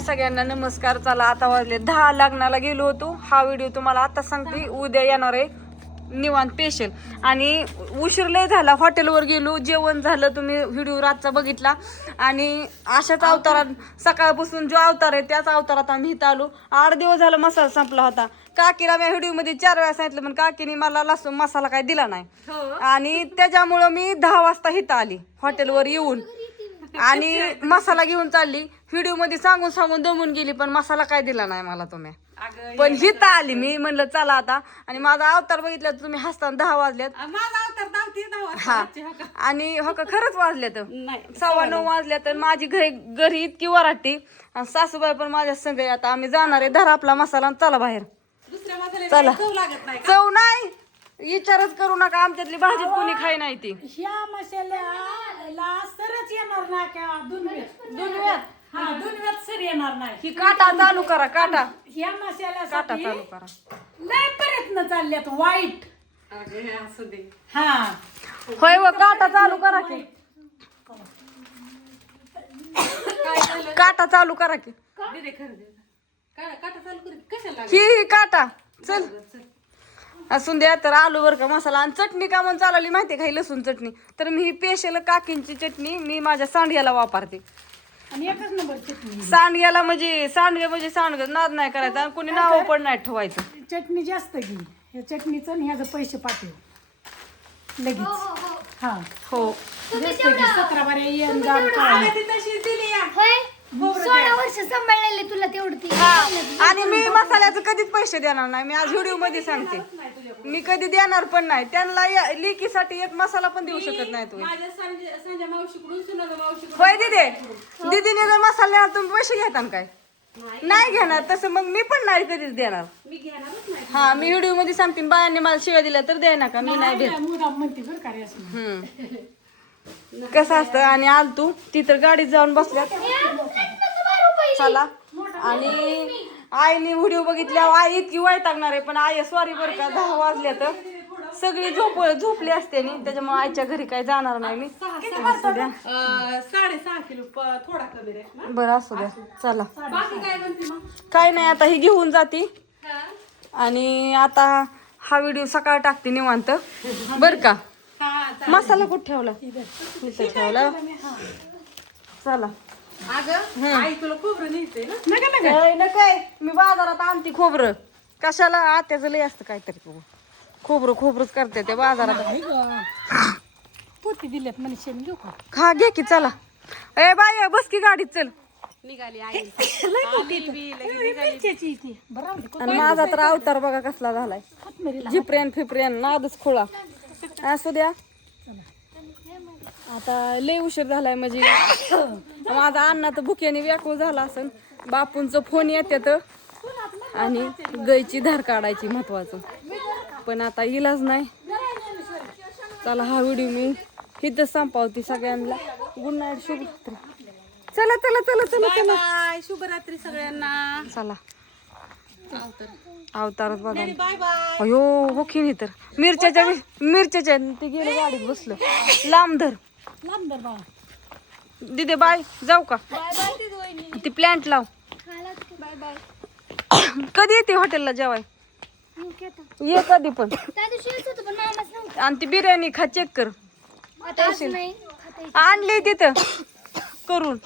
सगळ्यांना नमस्कार. चला आता वाजले 10. लग्नाला गेलो होतो. हा व्हिडिओ तुम्हाला आता सांगते. उद्या येणार आहे निवांत स्पेशल. आणि उशीर लय झाला. हॉटेलवर गेलो, जेवण झालं. तुम्ही व्हिडिओ रातचा बघितला. आणि अशाच अवतारात सकाळपासून जो अवतार आहे त्याच अवतारात आम्ही इथं आलो. 8 दिवस झाला मसाला संपला होता. काकीला मी व्हिडिओ मध्ये 4 वेळा सांगितलं, पण काकीने मला लसूण मसाला काय दिला नाही. आणि त्याच्यामुळं मी 10 वाजता इथं आली हॉटेलवर येऊन. आणि मसाला घेऊन चालली. व्हिडिओ मध्ये सांगून सांगून दमून गेली, पण मसाला काय दिला नाही मला तुम्ही. पण हिथं आली मी, म्हणलं चला आता. आणि माझा अवतार बघितला तुम्ही हसताना 10 वाजल्यात. हा आणि हो का खरंच वाजल्यात 9:15 वाजल्या. तर माझी घरी इतकी वराटी. सासूबाई पण माझ्या संग. आता आम्ही जाणार आहे. धरा आपला मसाला चला बाहेर. चला. चव नाही विचारच करू नका. आमच्यातली भाजी कोणी खाई नाही ती. ह्या मसाल्याला सरच येणार नाही का? दुनव्यात सर येणार नाही. ही काटा चालू करा. काटा ह्या मसाल्यासाठी काटा चालू करा. लय प्रयत्न चालल्यात वाईट. हा होय व काटा चालू करा की. काटा चालू करा की. ही काटा चल असून द्या. तर आलू बर का मसाला. आणि चटणी का म्हणून चालवली माहितीये का? लसूण चटणी. तर मी ही स्पेशल काकींची चटणी मी माझ्या सांडग्याला वापरते. आणि एकच नंबर चटणी. सांडग्याला म्हणजे सांडग नाद नाही करायचा. आणि कोणी नाव पण नाही ठेवायचं. चटणी जास्त घे. ह्या चटणीचं आणि ह्याचं पैसे पाठव लगेच. हा हो जास्त घे. 17 बाऱ्या येऊन जाऊन काय. 16 वर्ष सांभाळलेले तुला तेवढं ती. आणि मी मसाल्याचं कधीच पैसे देणार नाही. मी आज व्हिडिओ मध्ये सांगते. मी कधी देणार पण नाही. त्यांना लेकीसाठी एक मसाला पण देऊ शकत नाही तुम्ही. होय दीदीने जर मसाला देणार तुम्ही पैसे घेता काय? नाही घेणार. तसं मग मी पण नाही कधीच देणार. हा मी व्हिडिओ मध्ये सांगते. बायांनी मला शिव्या दिल्या तर द्याय नका. मी नाही देत. म्हणते बरं का रे असं. कसं असतं. आणि आल तू ती तर गाडीत जाऊन बसल्यात. चला. आणि आईने व्हिडिओ बघितल्यावर आई इतकी वैतागणार आहे. पण आई सॉरी बरं का 10 वाजल्या तर सगळी झोपली असते नी. त्याच्यामुळे आईच्या घरी काय जाणार नाही मी. असू द्या. 6.5 किलो थोडा कमी रे. बरं असू द्या. चला बाकी काय म्हणते मग? काय नाही. आता ही घेऊन जाती. आणि आता हा व्हिडिओ सकाळ टाकते निवांत बर का. मसाला कुठं ठेवला? इथं ठेवला. चला. अगं आई तुला खोबरं न्यायचंय ना? काय मी बाजारात आणते खोबरं. कशाला आत्याचं लय असतं काहीतरी. खोबरंच करते त्या बाजारात. पोती दिल्यात म्हणे शेण घेऊ का? खा घे की. चला ए बाय बस की गाडीत चल. निघाली आई. मिरच्याची इथे बरं. आणि माझा तर अवतार बघा कसला झालाय. जिप्रेन फिप्रेन नादच खोळा. असू द्या. आता लय उशीर झालाय. म्हणजे माझा अण्णा तर भुक्याने व्याकुळ झाला असेल. बापूंचं फोन येतात आणि गायची धार काढायची महत्वाचं. पण आता इलाज नाही. चला हा व्हिडिओ मी इथं संपावती. सगळ्यांना गुड नाईट, शुभरात्री. चला चला चला चला चला. बाय. शुभरात्री सगळ्यांना. चला अवतारच बघा. Bye bye. अयो हो खिनी तर मिरच्याच्या ते गेलं गाडीत बसलं. लांब धर दिदे. बाय जाऊ का? ती प्लॅन्ट लाव. Bye bye. कधी येते हॉटेलला जेवाय? ये कधी पण. त्या दिवशी येत होतं पण मामाच नव्हतं. आणि ती बिर्याणी खा चेक कर. आता असं नाही खाता येत. आणली तिथं करून.